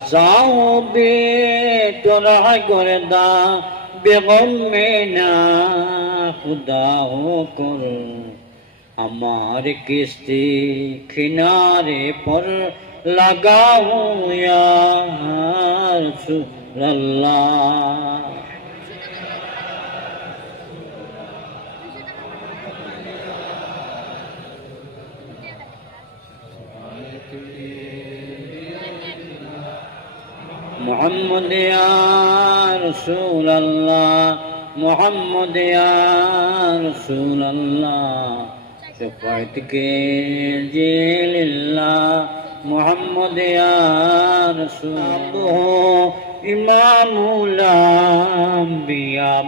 যাও বে, তোরা করে দা বেগম মেনা খুদা হো কর। আমার কিস্তি কিনারে পর লাগাও ইয়ার محمد يا رسول الله محمد يا رسول الله شفعتك جيل الله محمد يا رسول الله امام الانبياء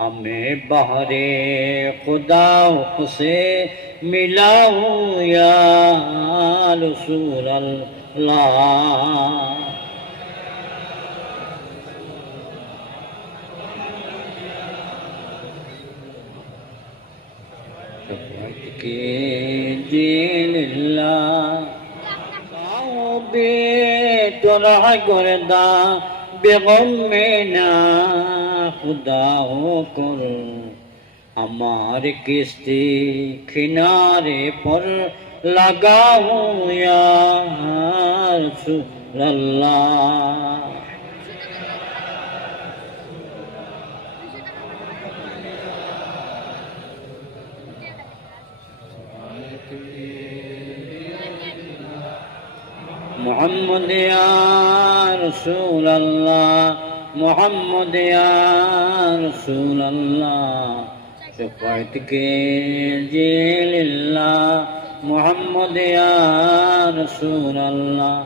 ہمیں بہر خدا سے ملاؤ یا رسول اللہ তোরা গরদা বেগম মেনা খুদা হো কর আমার কিস্তি কিনারে পর লাগাও ইয়ার সুল্লাহ মোহাম্মদ রসুল আল্লাহ মোহাম্মদ রসুল আল্লাহ শফাত কে জিল্লাহ মোহাম্মদ রসুল